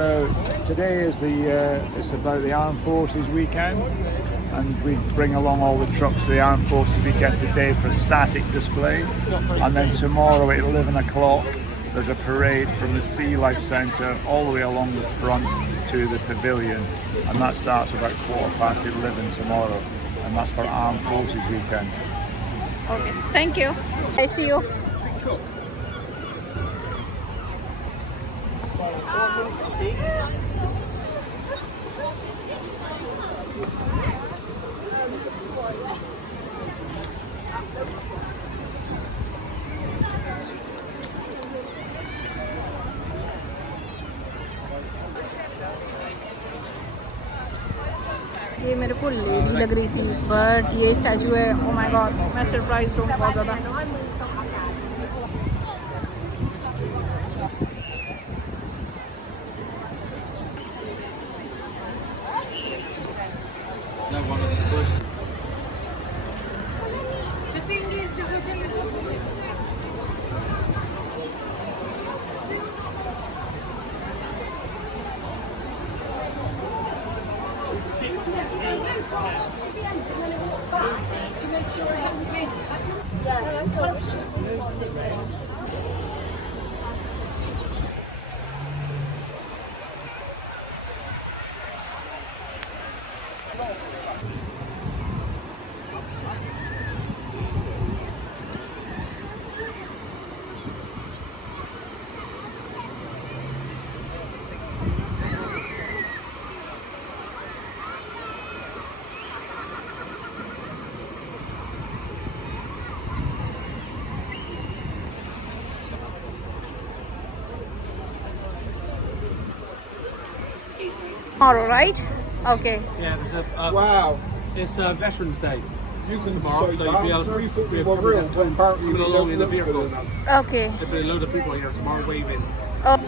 Today is it's about the Armed Forces weekend, and we bring along all the trucks to the Armed Forces weekend today for a static display, and then tomorrow at 11 o'clock there's a parade from the Sea Life Centre all the way along the front to the pavilion, and that starts about 11:15 tomorrow, and that's for Armed Forces weekend. Okay, thank you. I see you. ये मेरे को lady लग रही थी, but ये statue है, oh my God, मैं surprise हूँ बहुत ज़्यादा। Tomorrow, right? Okay. Yeah, Wow. It's Veterans Day. You can Tomorrow, so you'll be able to be real time apparently you coming along in the vehicles. Okay. There'll be a load of people here tomorrow waving. Oh.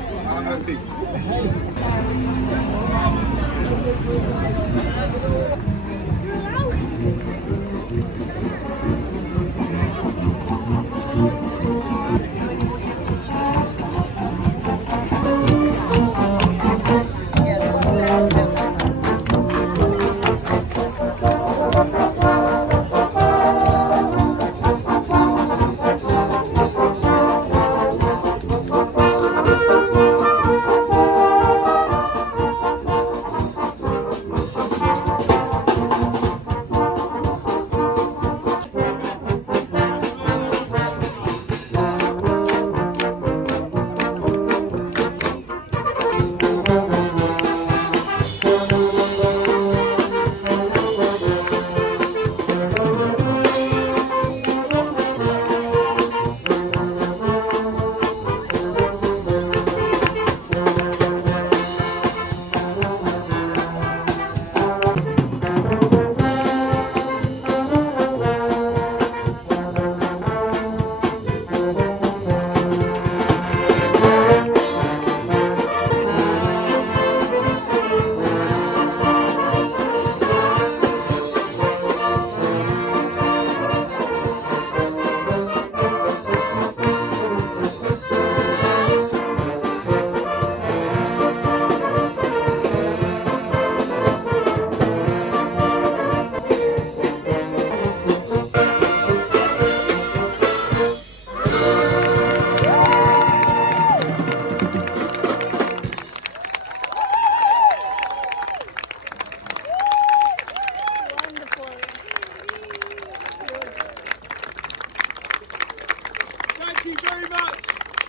Thank you very much.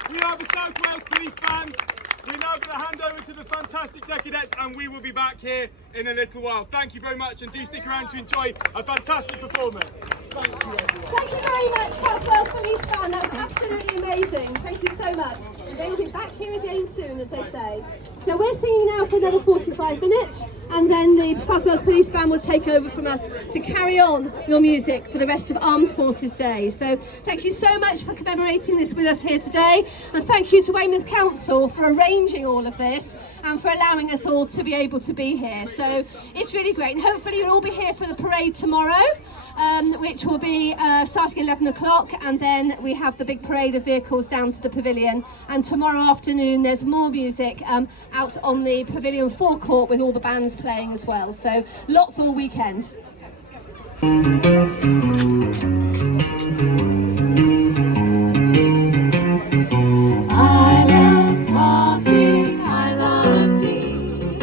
We are the South Wales Police Band. We're now going to hand over to the fantastic Decadets, and we will be back here in a little while. Thank you very much, and do stick around to enjoy a fantastic performance. Thank you, everyone. Thank you very much, South Wales Police Band. That was absolutely amazing. Thank you so much. They will be back here again soon, as they say. So we're singing now for another 45 minutes. and then the South Wales Police Band will take over from us to carry on your music for the rest of Armed Forces Day. So thank you so much for commemorating this with us here today, and thank you to Weymouth Council for arranging all of this and for allowing us all to be able to be here. So it's really great, and hopefully you'll all be here for the parade tomorrow, which will be starting at 11 o'clock, and then we have the big parade of vehicles down to the pavilion, and tomorrow afternoon there's more music out on the pavilion forecourt with all the bands playing as well, so lots all weekend. I love coffee, I love tea,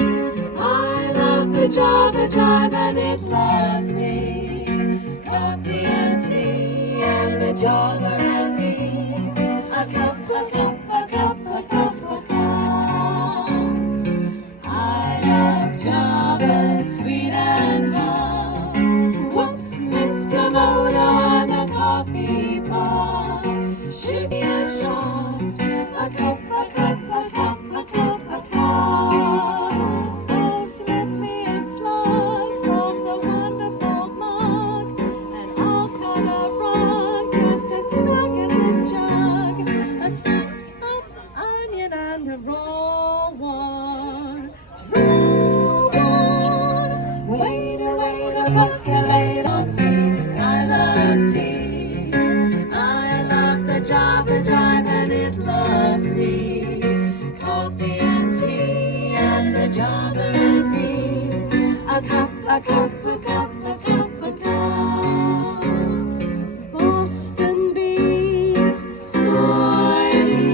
I love the Java Jive and it loves me. Coffee and tea and the Java and me, a cup, a cup, a cup, a cup, a cup. I love Java, sweet and hot. Whoops, Mr. Moto, I'm a coffee pot. Shoot me a shot, a cup, a cup, a cup, a cup, a cup. Oh, slip me a slug from the wonderful mug, and I'll cut a rug just as snug as a jug. A sliced up onion and a raw one. Draw one. Waiter, waiter, percolate coffee. I love tea. I love the Java Jive and it loves me. Coffee and tea and the Java and me. A cup, a cup, a cup, a cup, a cup. Boston bean, soybean,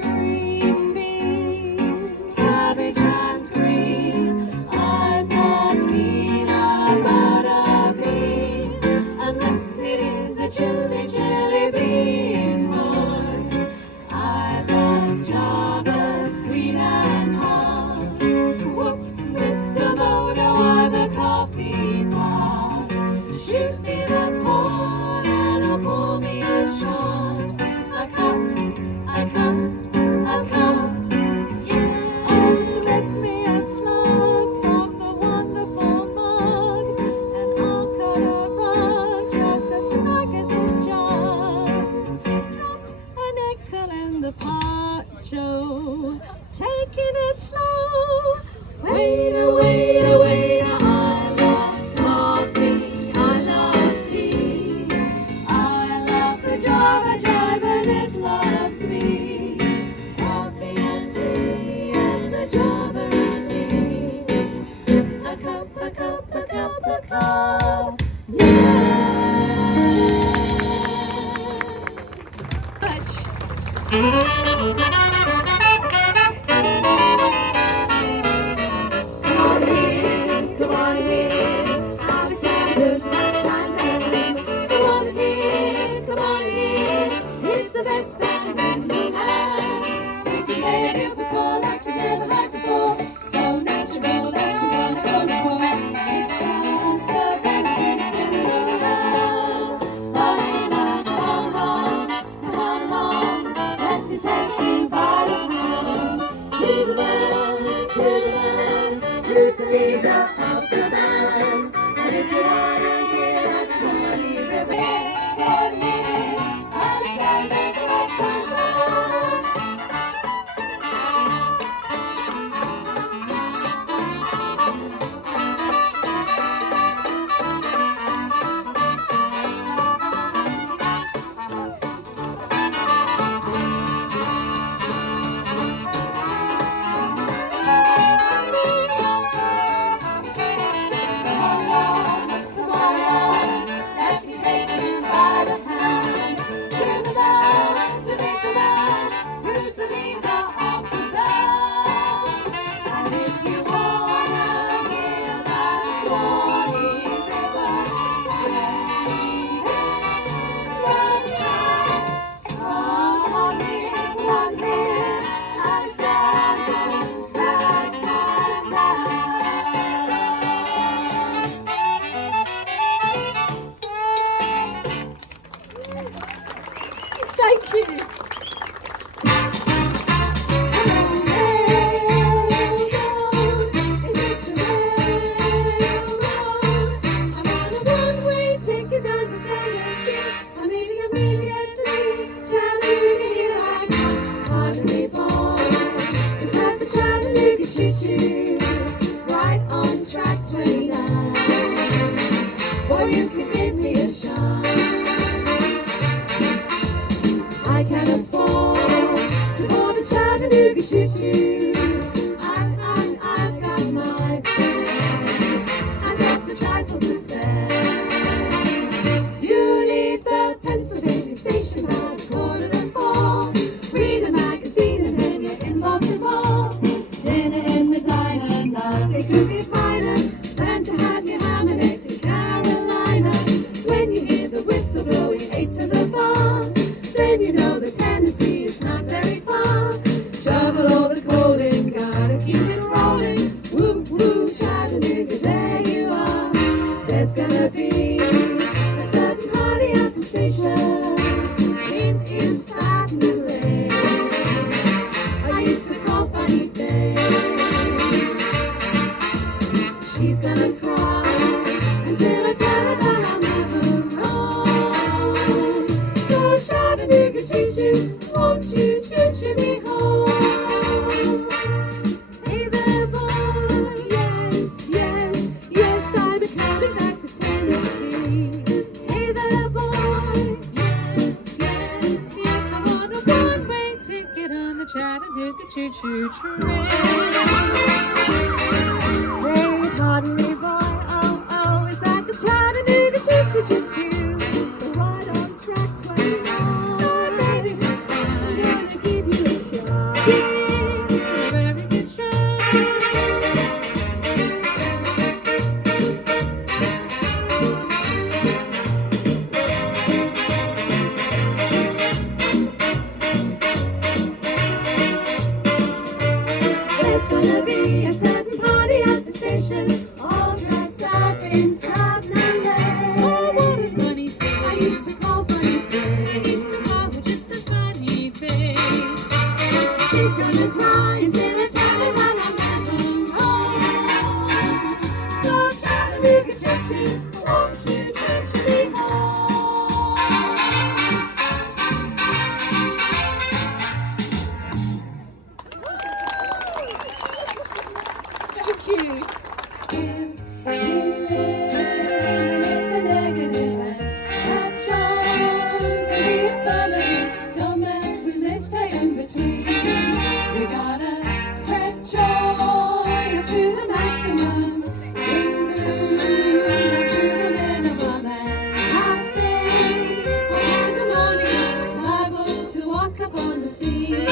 green bean, cabbage and green. I'm not keen about a bean unless it is a chili, chili bean boy. I love Java, sweet and hot. Whoops, Mr. Moto, I'm a coffee pot. Shoot me the pot and I'll pour me a shot. A cup, a cup, a cup. Yeah. Oh, slip me a slug from the wonderful mug, and I'll cut a rug just as snug as a jug. Drop a nickel in the pot, Joe, taking it slow. Waiter, waiter, waiter, I love coffee, I love tea, I love the Java Jive and it loves me. Coffee and tea and the Java and me. A cup, a cup, a cup, a cup. Come on here, Alexander's nighttime band. Come on here, it's the best band in the land. We can play a bugle call like you never heard before, so natural that you wanna go for. It's just the bestest in the land. Come along, let me take you by the hand. To the man, who's the leader of the band. And if you wanna hear that story, go here, Alexander's ragtime band. Come along, let me take you by the hand. To the man, to meet the man, who's the leader of the band. And if you wanna hear that Swanee River played in ragtime, come on here, Alexander's ragtime band. Thank you. choo-choo, right on track 29. Boy, you can give me a shine. I can afford to board a Chattanooga choo-choo. I've got my fare, and just a trifle to spare. You leave the Pennsylvania station at 3:45. Read a magazine and then you're in Baltimore. Dinner in the diner, nothing could be finer than to have your ham and eggs in Carolina. When you hear the whistle blowing 8 to the bar, then you know that Tennessee is not very far. Shovel all the coal in, gotta keep it rolling. Woo woo, Chattanooga, there you are. There's gonna be a certain party at the station inside Jubilee. I used to call Funny Face. She's gonna cry until I tell her that I'll never roam. So Chattanooga choo-choo, won't you choo-choo me home? Hey there, boy, yes, yes, yes, I'm coming back to Tennessee. Hey there, boy. Yes, yes, yes, I want a one-way ticket on the Chattanooga choo-choo train. Hey, pardon me, boy. Oh, oh, is that the Chattanooga choo-choo-choo-choo? The ride on track 29. Oh, baby, I'm gonna give you a shot. a very good shot. There's gonna be a certain party at the station, all dressed up in Esplanade. Oh, what a funny thing! I used to call Funny Face. I used to call her just a funny face. She's gonna cry until I tell her that I'll never roam. So Chattanooga choo-choo, won't you choo-choo me home? Thank you. If you eliminate the negative and add charm to the affirmative, don't mess with Mr. In Between. We gotta spread joy up to the maximum, bring gloom to the minimum, and have faith or pandemonium, liable to walk upon the scene.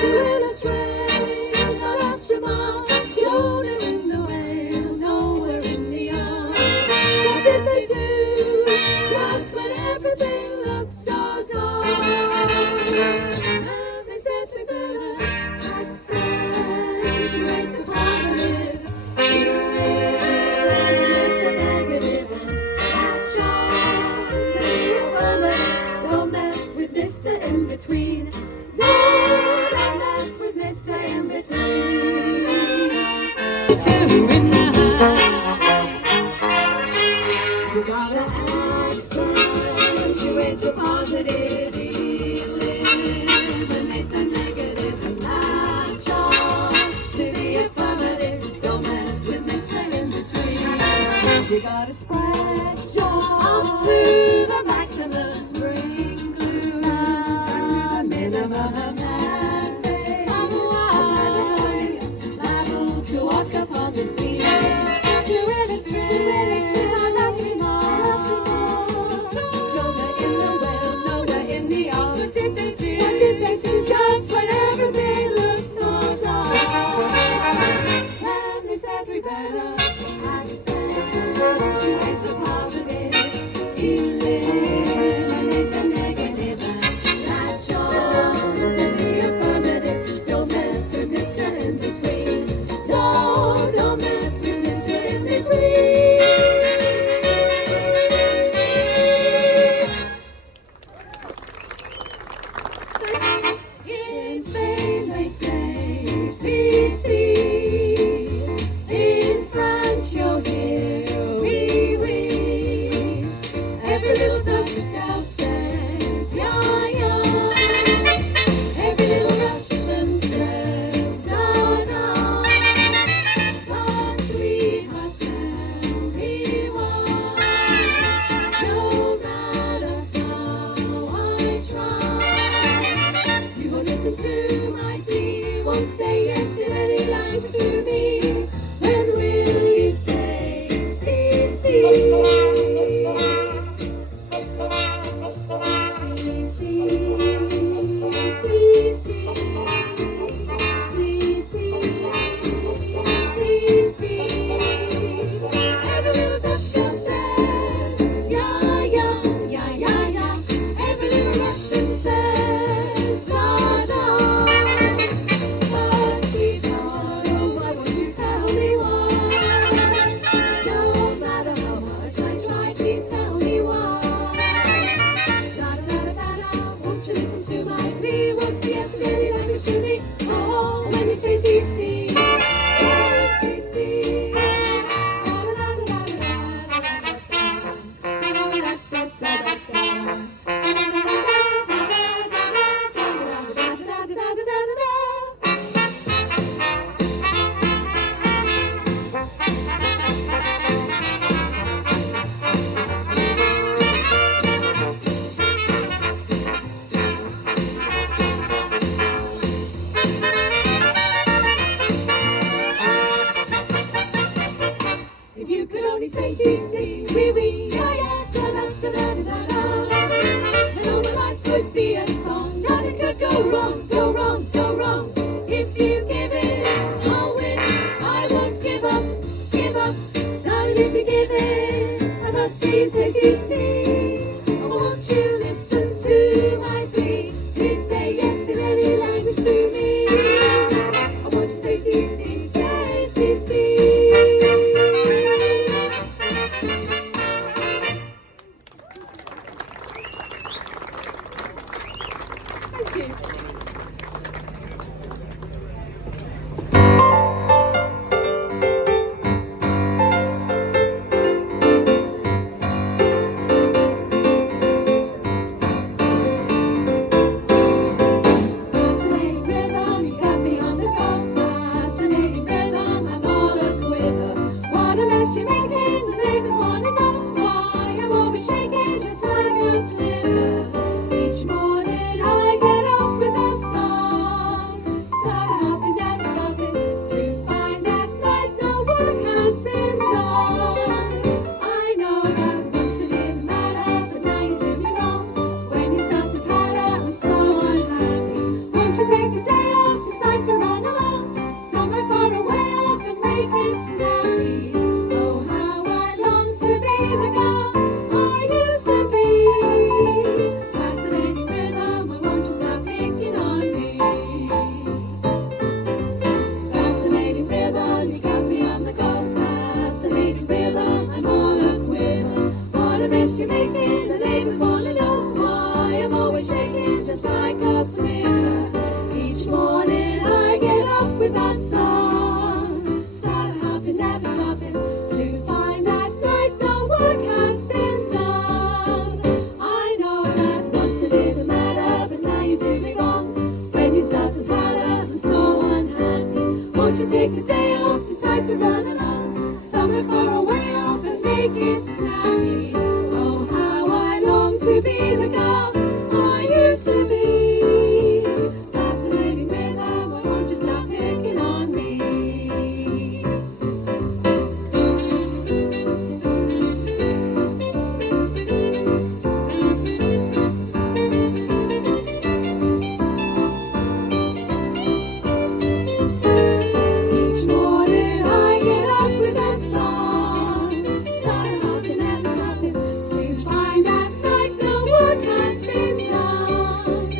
To illustrate the last remark, Jonah in the whale, nowhere in the ark. What did they do just when everything looked so dark? And they said we better accentuate the positive, eliminate the negative, and add charm to the affirmative. Don't mess with Mr. In Between. No, don't mess with Mr. In Between. Doing you gotta accentuate the positive, eliminate the negative, and add charm to the affirmative. Don't mess with Mr. In Between. You gotta spread joy up to the maximum, bring gloom to the minimum, and have faith. Otherwise, liable to walk upon the scene. To illustrate our last remark. Jonah in the whale, nowhere in the ark. What did they do? What did they do? Just when everything looked so dark. And they said we better accentuate the positive, eliminate the negative, and add charm to the affirmative. Don't mess with Mr. In Between. No, don't mess with Mr. In Between. In Spain they say, see, see. In France a day off, decide to run along somewhere far away off and make it snappy. Oh, how I long to be the girl I used to be. Fascinating rhythm, why won't you stop picking on me? Each morning I get up with a song, start hopping and stopping to find that night the work has been done.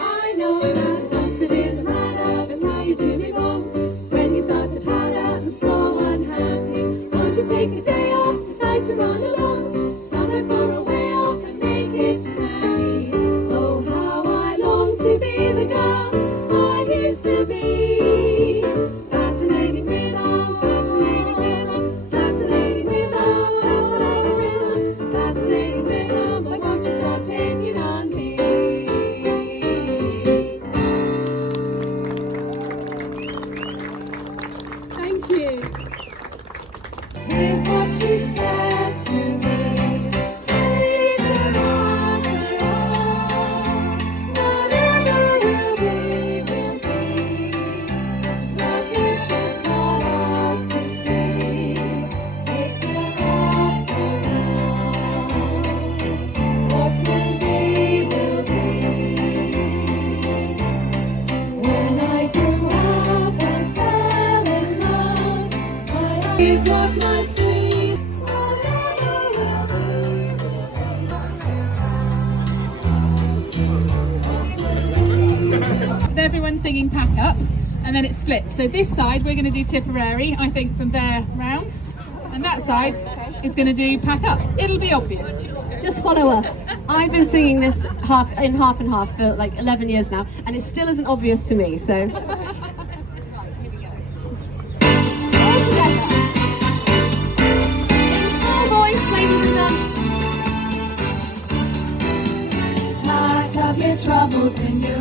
I know that once it isn't right up and now you do me wrong. When you start to patter and so unhappy, won't you take a day off, decide to run along somewhere far away off and make it snappy. Oh, how I long to be the girl I used to be. Fascinating rhythm, fascinating rhythm, fascinating rhythm, fascinating rhythm, fascinating rhythm. Why won't you stop picking on me? Thank you. Here's what she said to me. Sera, sera, whatever will be, will be. The future's not ours to see. Sera, sera, what will be, will be. When I grew up and fell in love, my eyes was my sweet. Whatever will be, With everyone singing Pack Up, and then it splits. So this side we're going to do Tipperary, I think from there round, and that side is going to do Pack Up. It'll be obvious. Just follow us. I've been singing this half and half for like 11 years now, and it still isn't obvious to me, so. All boys, ladies and gents. pack up your troubles and your